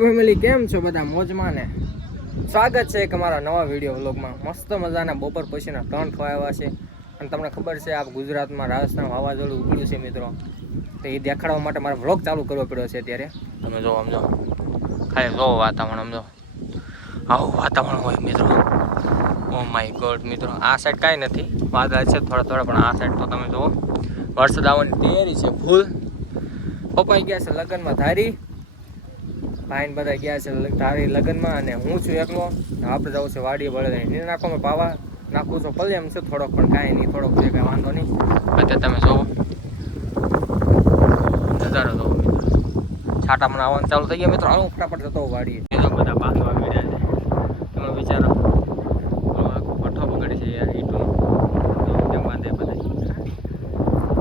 Family, કેમ છો બધા? મોજમાં ને? સ્વાગત છે એક અમારા નવા વીડિયો વ્લોગમાં મસ્ત મજાના બપોર પછીના ત્રણ થવા છે. અને તમને ખબર છે, આ ગુજરાતમાં રાજસ્થાન વાવાઝોડું ઉપડ્યું છે મિત્રો. તો એ દેખાડવા માટે મારે વ્લોગ ચાલુ કરવો પડ્યો છે અત્યારે. તમે જો સમજો ખાલી જો વાતાવરણ સમજો આવું વાતાવરણ હોય મિત્રો. ઓ માય ગોડ મિત્રો. આ સાઈડ કાંઈ નથી. વાદળ છે થોડા થોડા, પણ આ સાઈડ તો તમે જુઓ. વરસાદ આવવાની તૈયારી છે ફૂલ પપ્પાઈ ગયા છે લગ્નમાં ધારી. ભાઈને બધા ગયા છે તારી લગ્નમાં અને હું છું એકલો. આપણે જવું છે વાડીએ બળદ નીર મેં પાવા. નાખું છું ભલે એમ છે થોડોક પણ કાંઈ નહીં થોડોક છે કાંઈ વાંધો નહીં. અત્યારે તમે જોવો. નજારો જોવો મિત્રો. છાટા મને આવવાનું ચાલુ થઈ ગયા મિત્રો. હાલો. ફટાફટ જતો વાડીએ. જો બધા બાંધવા મીડ્યા છે. તમે વિચારો. પઠ્ઠો બગડે છે યાર ઈટું. કેમ બાંધે બધા?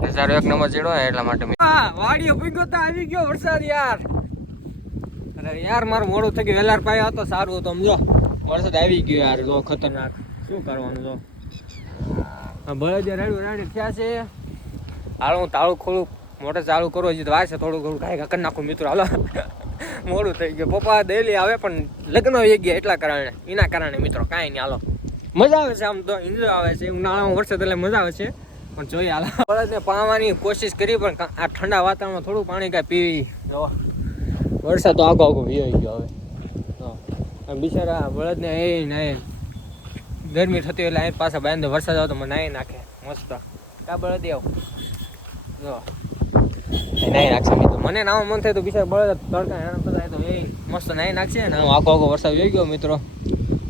નજારો એક નંબર ચડ્યો એટલા માટે વાડીઓ ભીગો તો આવી ગયો વરસાદ યાર. અરે યાર, મારું મોડું થઈ ગયું. વેલાર પાયો હતો, સારું હતું. સમજો વરસાદ આવી ગયો યાર. જો, ખતરનાક. શું કરવાનું, જો? ભલે જે રેડું રેડી થયા છે. હાલો, હું તાળું ખોલું. મોટર ચાલુ કરો હજી વાર છે થોડું થોડું કાંઈ કરી નાખું મિત્રો. હાલો. મોડું થઈ ગયું. પપ્પા ડેલી આવે, પણ લગ્ન હોઈ ગયા એટલા કારણે. એના કારણે મિત્રો, કાંઈ નહીં. હાલો. મજા આવે છે આમ તો ઇન્જોય આવે છે. ઉનાળામાં વરસાદ એટલે મજા આવે છે. પણ જોઈએ, હાલ. બળદને પાવાની કોશિશ કરી, પણ આ ઠંડા વાતાવરણમાં થોડું પાણી કાંઈ પીવી. જો. વરસાદ તો આખો આખો વી ગયો હવે. તો બિચારા બળદને એ ને એ ગરમી થતી એટલે અહીં પાછા બાંધે વરસાદ આવતો મને નાહી નાખે. મસ્ત. કા બળદ આવ. જો. એ નાહી નાખશે મિત્રો મને નાવા મન થાય તો બિચારા બળદ તડકા હેરાન થતા તો એ મસ્ત નાહી નાખશે ને. આમ આખો આખો વરસાદ આવી ગયો મિત્રો.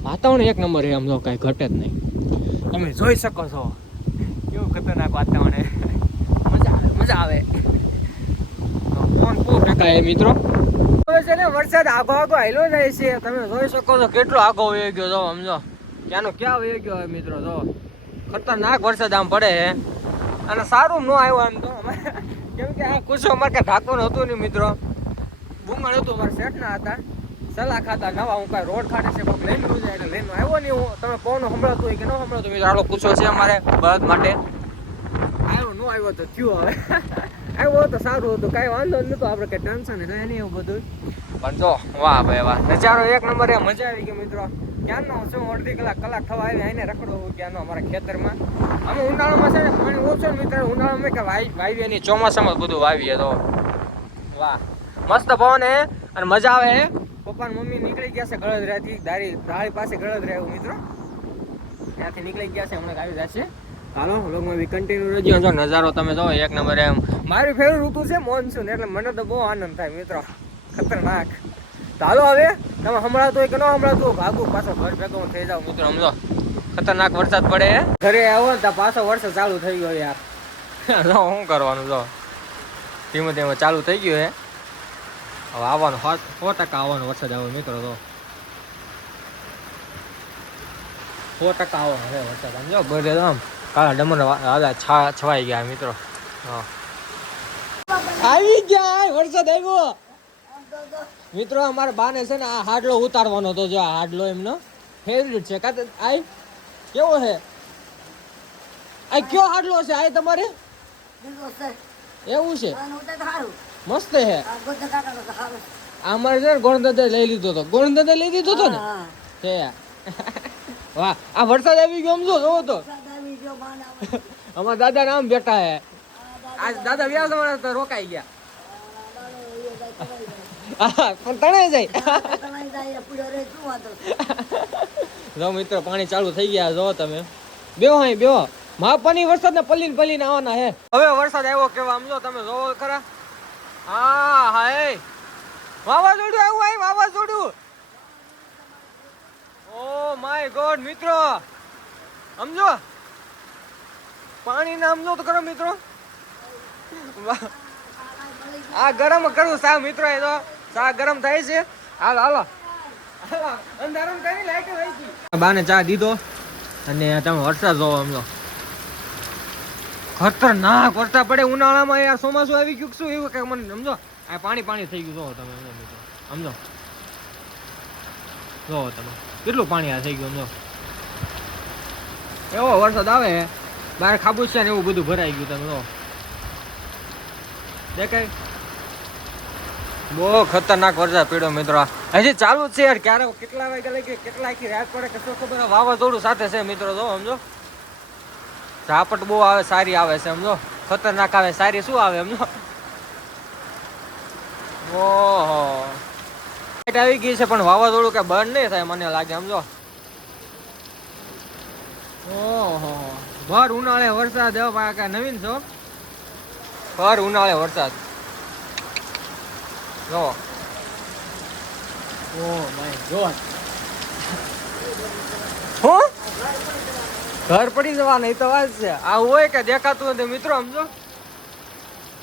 વાતાવરણ એક નંબર છે આમ તો, કાંઈ ઘટે જ નહીં. તમે જોઈ શકો છો. કેવું ખતરનાક વાતાવરણ મજા આવે મજા આવે. ફોન મિત્રો? છે ને વરસાદ આગો આગો હાલ્યો જાય છે. તમે જોઈ શકો છો કેટલો આગો વહી ગયો, જો, સમજો. ક્યાંનો ક્યાં વહી ગયો મિત્રો, જો. ખતરનાક વરસાદ આમ પડે છે. અને સારું ન આવ્યો આમ તો. કેમ કે આ કુશો અમારે કાંઈ ઢાંકવાનું હતું નહીં મિત્રો. બુંગણ હતું અમારે શેઠના હતા. સલાહ ખાતા નવા હું કાંઈ રોડ ખાતે છે, કોઈક જાય છે એટલે લઈને આવ્યો નહીં હું. તમે પવન સંભળાતું હોય કે ન સંભળાતું મિત્રો, આલો કુશો છે અમારે, બળદ માટે. આવ્યો, ન આવ્યો તો થયું હવે. આવ્યો તો સારું હતું, કાંઈ વાંધો નતો આપણે કઈ ટેન્શન રહે નહીં એવું બધું. પણ જો, વાહ ભાઈ વાહ. નજારો એક નંબર મજા આવી ગઈ મિત્રો. ક્યાંનો શું અડધી કલાક કલાક થવા આવી આઈને રખડો ક્યાંનો અમારા ખેતરમાં. અમે ઉનાળામાં છે ને, પાણી ઓછું મિત્રો ઉનાળામાં કે વાઈ વાવીએ નહીં, ચોમાસામાં બધું વાવીએ તો. વાહ. મસ્ત પવન હે અને મજા આવે હે. પપ્પા મમ્મી નીકળી ગયા છે ગળદરાથી દારી દાળી પાસે ગળદરા એવું મિત્રો. ત્યાંથી નીકળી ગયા છે, હમણાં આવી જશે. હાલો વ્લોગમાં બી કન્ટિન્યુ રહેજો. જો નજારો તમે જો એક નંબર એમ. મારી ફેવરેટ ઋતુ છે મોનસૂન એટલે મને તો બહુ આનંદ થાય મિત્રો. ખતરનાક. તો હાલો હવે તમે હમણાં તો કે ન હમણાં તો ભાગું પાછો ઘર ભેગો થઈ જાવ મિત્રો સમજો. ખતરનાક વરસાદ પડે ઘરે આવો ને પાછો વરસાદ ચાલુ થઈ ગયો યાર. શું કરવાનું જો. ધીમે ધીમે ચાલુ થઈ ગયું હે. હવે આવવાનો સો ટકા આવવાનો વરસાદ આવ્યો મિત્રો તો સો ટકા આવવાનો છે વરસાદ આમ જો બધે આમ. કાળા ડમર છા છવાઈ ગયા મિત્રો. આવી ગયા વરસાદ આવ્યો. મિત્રો અમારા બાને છે ને આ હાડલો ઉતારવાનો તો જો આ હાડલો એમનો. ફેવરિટ છે. કા આય કેવો છે? આ કયો હાડલો છે? આય તમારે? એવું છે? મસ્ત છે. અમારે છે ને ગોણદાદા લઈ લીધો તો ગોણદાદા લઈ લીધો તો ને? વાહ આ વરસાદ આવી ગયો સમજો જોવો તો. અમારા દાદા નામ બેઠા હે. આજ દાદા વ્યાસ અમારા તો રોકાઈ ગયા. પણ તણે જાય. જો મિત્રો પાણી ચાલુ થઈ ગયા જો તમે. બેહો હાઈ બેહો. માપાની વરસાદ ને પલ્લીને પલ્લીને આવવાના હે. હવે વરસાદ આવ્યો કેવા સમજો તમે જોવો ખરા. હા હા વાવાઝોડું આવ્યું આય વાવાઝોડું. ઓ માય ગોડ મિત્રો. સમજો પાણી નામ સમજો તો ખરો મિત્રો. આ ગરમ કરું સા મિત્રો એ તો. સા ગરમ થાય છે. હાલો હાલો. અંધારું કરી લાઈટ હોય બાને ચા દીધો. અને તમે વરસાદ જોવો સમજો ખતરનાક વરસાદ પડે. ઉનાળામાં યાર ચોમાસું આવી ગયું શું? એવું કઈ મને સમજો. આ પાણી પાણી થઈ ગયું. જોવો તમે સમજો સમજો. જોવો તમે. કેટલું પાણી આ થઈ ગયું સમજો એવો વરસાદ આવે. બહાર છે ને એવું બધું ભરાઈ ગયું તમે તો. દેખાય? બહુ ખતરનાક વરસાદ પીડો મિત્રો. હજી ચાલુ છે યાર, ક્યારે કેટલા વાગ્યા લાગે, કેટલા આખી રાત પડે, કશું ખબર વાવાઝોડું સાથે છે મિત્રો, જો, સમજો. ઝાપટ બહુ આવે, સારી આવે છે, સમજો. ખતરનાક આવે, સારી શું આવે, સમજો. ઓહો. આવી ગઈ છે, પણ વાવાઝોડું કે બંધ નહીં થાય, મને લાગે, સમજો. ઓહો. ભર ઉનાળે વરસાદ ભાઈ નવીન છો? ભર ઉનાળે વરસાદ. જો. Oh my God. હું? ઘર પડી જવા એ તો વાત છે. આ હોય કે દેખાતું નથી મિત્રો સમજો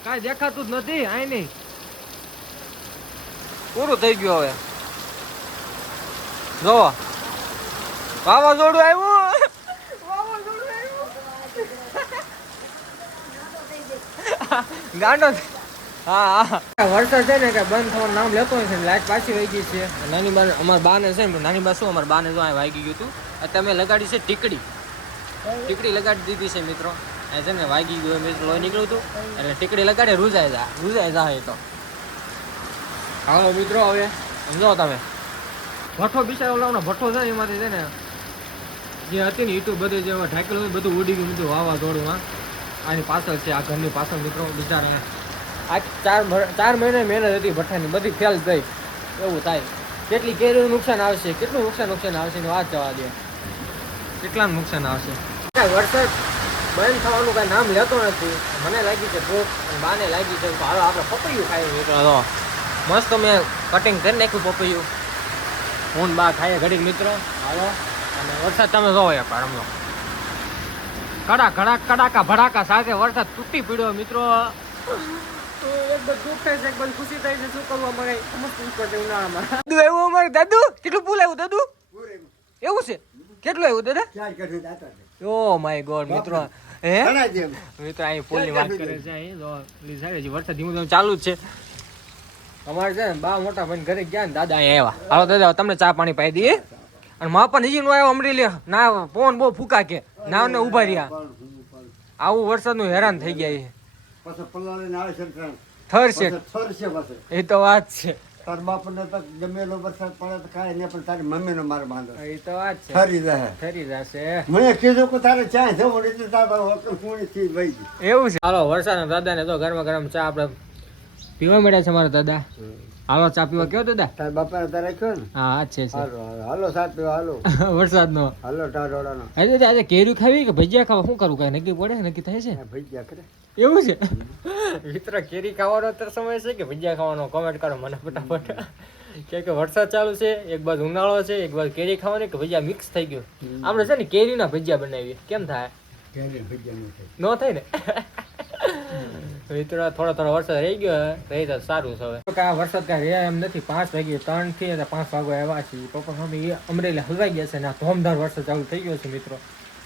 કાંઈ દેખાતું જ નથી આય નહીં. પૂરું થઈ ગયું હવે. જો. વાવાઝોડું આવ્યું વાવાઝોડું આવ્યું ગાંડો હા હા. વરસાદ છે ને કે બંધ થવાનું નામ લેતો હોય છે લાઈટ પાછી વહી ગઈ છે. નાની બા અમારા બાને છે ને નાની બા શું અમારા બાને જો અહીં વાગી ગયું હતું. અત્યારે મેં લગાડી છે ટીકડી. ટીકડી લગાડી દીધી છે મિત્રો. એ છે ને વાગી ગયું લોહી નીકળ્યું હતું. એટલે ટીકડી લગાડી રૂજાય જા જાય તો. હાલો મિત્રો હવે સમજો તમે. ભઠ્ઠો બિચારો ઓલાનો ભઠ્ઠો છે એમાંથી છે ને. જે હતી ને ઈટું બધું જે ઢાકેલું બધું ઉડી ગયું બધું વાવાઝોડુંમાં. આની પાછળ છે, આ ઘરની પાછળ મિત્રો બિચારા આ ચાર ચાર મહિને મહેનત હતી ભઠ્ઠાની, બધી ફેલ ગઈ એવું થાય. કેટલી કેરીનું નુકસાન આવશે? કેટલું નુકસાન નુકસાન આવશે એની વાત જવા દે. કેટલા નુકસાન આવશે? વરસાદ બંધ થવાનું કાંઈ નામ લેતો નથી. મને લાગી છે ભૂખ અને બાને લાગી છે હાલો, આપણે પપૈયું ખાઈ મિત્રો તો મસ્ત મેં કટિંગ કરી નાખ્યું પપૈયું. હું બા ખાઈએ ઘડીક મિત્રો. હાલો. અને વરસાદ તમે જોવો એક વાર હમણાં. કડા કડા કડાકા ભડાકા સાથે વરસાદ તૂટી પડ્યો મિત્રો. તો એક દુઃખ થાય છે એક ખુશી થાય છે શું કરવું અમારે? ઉનાળામાં. દાદુ એવું અમારે દાદુ? કેટલું પુલ આવ્યું દાદુ? એવું છે? કેટલું આવ્યું દાદા? ઓ માય ગોડ મિત્રો. હે? મિત્રો અહીં પુલની વાત કરે છે અહીં જો પેલી સાઈડ વરસાદ ધીમું ધીમું ચાલુ જ છે. અમારે છે ને બા મોટા ભાઈ ઘરે ગયા ને દાદા અહીંયા આવ્યા. હાલો દાદા તમને ચા પાણી પાઈ દઈએ. અને મા પણ હજી નો આવ્યો અમરેલી ના પવન બહુ ફૂકા કે ના ને ઊભા રહ્યા. આવું વરસાદનું હેરાન થઈ ગયા છે. થરશે થરશે એ તો વાત છે. તાર બાપને તો ગમેલો વરસાદ પડે તો કાંઈ નહીં પણ તારી મમ્મીનો માર બાંધો એ તો વાત છે. ઠરી જશે થરી જશે. મને કીધું કે તારે ચા જવું એટલે તારા પૂરી થી વહી ગઈ એવું છે. હાલો વરસાદ દાદા ને તો ગરમા ગરમ ચા આપણે પીવા મળ્યા છે મારા દાદા. હાલો ચા પીવા કયો દાદા? તાર બાપાને તારે કહ્યો ને? હા છે છે. હાલો હાલો સાત પીવા હાલો. વરસાદ નો હાલો ટાઢોળાનો આજે દાદા આજે કેરી ખાવી કે ભજીયા ખાવા? શું કરું કઈ? નક્કી પડે? નક્કી થાય છે? ભજીયા કરે. એવું છે? મિત્ર કેરી ખાવાનો અત્યારે સમય છે કે ભજીયા ખાવાનો? કોમેન્ટ કરો મને ફટાફટ. કે કે વરસાદ ચાલુ છે એક બાજુ ઉનાળો છે એક બાજુ કેરી ખાવાની કે ભજીયા મિક્સ થઈ ગયું? આપણે છે ને કેરીના ભજીયા બનાવીએ. કેમ થાય? કેરી ભજીયા નો થાય. નો થાય ને? મિત્ર થોડો થોડો વરસાદ રહી ગયો રહી તો સારું છે હવે. આ વરસાદ કાંઈ રહ્યા એમ નથી. પાંચ વાગ્યું ત્રણથી અને પાંચ વાગે આવ્યા છીએ. પપ્પા મમ્મી એ અમરેલી હલવાઈ ગયા છે ને આ ધોમધાર વરસાદ ચાલુ થઈ ગયો છે મિત્રો.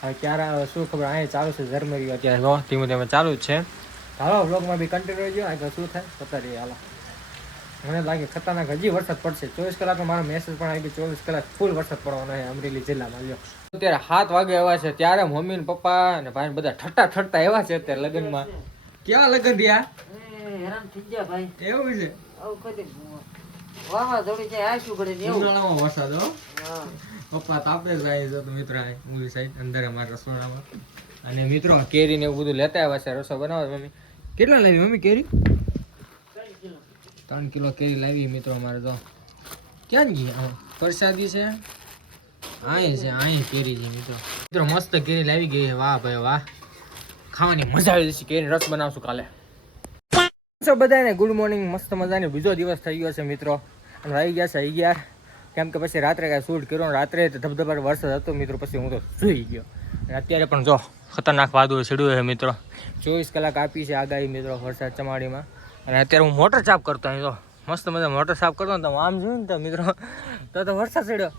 હવે ક્યારે આવે, શું ખબર અહીંયા ચાલુ છે ઝરમરી અત્યારે. ધીમે ધીમે ચાલુ જ છે. હાલો બ્લોગમાં બી કન્ટિન્યુ રહેજો. આગળ શું થાય? પતા રહીએ, હાલો. મને લાગે ખતરનાક હજી વરસાદ પડશે. ચોવીસ કલાકમાં મારો મેસેજ પણ આવી ગયો. ચોવીસ કલાક ફૂલ વરસાદ પડવાનો છે અમરેલી જિલ્લામાં. લ્યો. અત્યારે સાત વાગે આવ્યા છે. ત્યારે મમ્મી ને પપ્પા અને ભાઈ બધા ઠટ્ટા ઠટ્ટા એવા છે અત્યારે લગ્નમાં. ક્યાં લગન રહ્યા હેરાન થઈ ગયા ભાઈ. એવું છે? આવું કદી વાવાઝોડું છે આ શું કરે એવું. ઉનાળામાં વરસાદ હો? પપ્પા તાપે જાય છે તો મિત્ર આ સાઈડ અંદર અમારા રસોડામાં. અને મિત્રો કેરી ને એવું બધું લેતા આવ્યા છે રસો બનાવો મમ્મી. કેટલા લાવી મમ્મી કેરી? ત્રણ કિલો કેરી લાવી મિત્રો અમારે તો. ક્યાં ગઈ? પ્રસાદી છે? અહીં છે અહીં કેરી છે મિત્રો. મિત્રો મસ્ત કેરી લાવી ગઈ વાહ ભાઈ વાહ. ખાવાની મજા આવી જશે કેરી રસ બનાવશું કાલે. સો બધાને ગુડ મોર્નિંગ મસ્ત મજાનો બીજો દિવસ થઈ ગયો છે મિત્રો. અને આવી ગયા છે અગિયાર કેમ કે પછી રાત્રે કાંઈ શૂટ કર્યો રાત્રે ધબધબાટ વરસાદ હતો મિત્રો, પછી હું તો સૂઈ ગયો. અને અત્યારે પણ જો ખતરનાક વાદળું છેડ્યું છે મિત્રો. ચોવીસ કલાક આપી છે આગાહી મિત્રો વરસાદ ચમાડીમાં. અને અત્યારે હું મોટર સાફ કરતો અહીં તો મસ્ત મજા મોટર સાફ કરતો ને તો આમ જોયું ને તો મિત્રો, તો તો વરસાદ ચડ્યો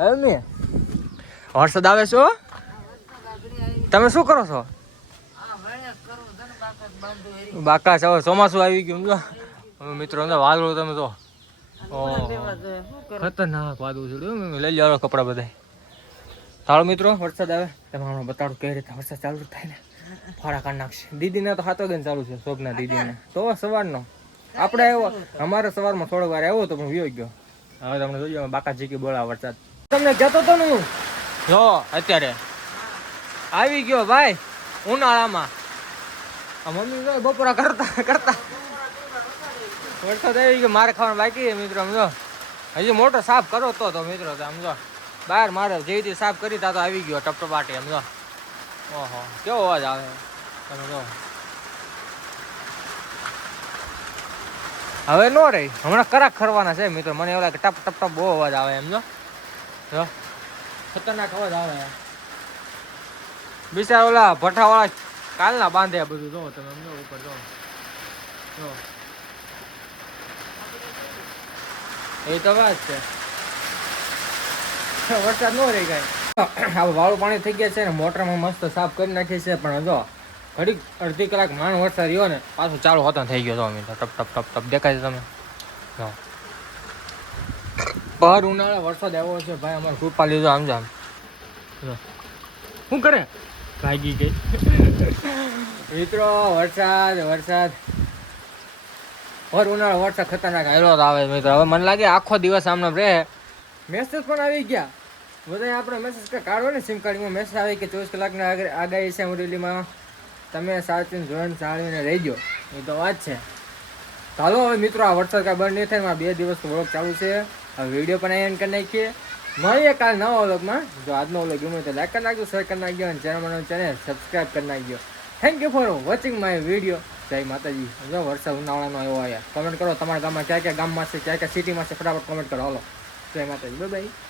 હવે મેં. વરસાદ આવે છો તમે શું કરો છો આ વળ્યા કરું તને બાપા બાંધું એરી. બાકા હવે ચોમાસું આવી ગયું જો મિત્રો અંદર વાદળો તમે કરે? ખતરનાક વાદળું છોડ્યું લઈ જાઓ કપડા બધા તાળો મિત્રો વરસાદ આવે. તમે હમણાં બતાડો કઈ રીતે વરસાદ ચાલુ થાય ને. ફાળા કાઢ નાખશે. દીદીના તો સાત વાગે ચાલુ છે શોભના દીદીને. તો સવારનો. આપણે આવ્યો અમારે સવારમાં થોડો વાર આવ્યો તો પણ વિયો ગયો. હવે તમને જોજો બાકા જીકી બોલા વરસાદ. તમને જતો તો ને હું જો અત્યારે. આવી ગયો ભાઈ ઉનાળામાં. મમ્મી જો બપોરા કરતા કરતા. વરસાદ આવી ગયો, મારે ખાવાનું બાકી મિત્રો, સમજો. હજી મોટો સાફ કરો તો તો, મિત્રો, તો સમજો. બહાર મારે જેવી રીતે સાફ કરી તા તો આવી ગયો, ટપટપાટી, સમજો. ઓહો, કેવો અવાજ આવે? તમે જો. હવે નો રે, હમણાં કરાક ખરવાના છે, મિત્રો. મને એવું લાગે ટપ ટપ ટપ બહુ અવાજ આવે એમ જો. ખતરનાક અવાજ આવે. બિચારા ઓલા ભઠ્ઠાવાળા કાલના બાંધે બધું, જો તમે અમને ઉપર જો. જો. એ તો વાત છે. વરસાદ નો રહી ગઈ આ વાળું પાણી થઈ ગયા છે ને, મોટરમાં મસ્ત સાફ કરી નાખી છે, પણ જો, ઘડીક અડધી કલાક માણ વરસાદ રહ્યો ને, પાછું ચાલુ હોતો થઈ ગયો તો ટપ ટપ ટપ ટપ દેખાય છે તમે જો. બહાર ઉનાળા વરસાદ આવ્યો છે ભાઈ અમારે કૃપા લીધો આમ જામ. શું કરે? ભાગી ગઈ. મિત્રો, વરસાદ વરસાદ. ભર ઉનાળો વરસાદ ખતરનાક આવેલો આવે મિત્રો. હવે મને લાગે આખો દિવસ આમને રહે મેસેજ પણ આવી ગયા. બધા આપણે મેસેજ કાઢો ને સિમ કાર્ડમાં મેસેજ આવે કે ચોવીસ કલાકની આગાહી છે અમરેલીમાં તમે સાચવીને, જોઈને સાળવીને રહીજો. એ તો વાત છે. ચાલો હવે મિત્રો, આ વરસાદ કાંઈ બંધ નહીં થાય બે દિવસ વ્લોગ ચાલુ છે. હવે વીડિયો પણ અહીંયા કરી નાખીએ. મળીએ કાલ નવા વ્લોગમાં. જો આજનો વ્લોગ ગમ્યો તો લાઈક કરી નાખજો શેર કરી નાખજો અને ચેનલ ચેનલ સબસ્ક્રાઈબ કરી નાખજો. Thank you for watching my video જય માતાજી. જો વરસાદ ઉનાળાનો એવો આવ્યા કમેન્ટ કરો તમારા ગામમાં ક્યાં ક્યાં ગામમાં છે, ક્યાં ક્યાં સિટીમાં છે, ફટાફટ કમેન્ટ કરો. હલો. જય માતાજી. Bye bye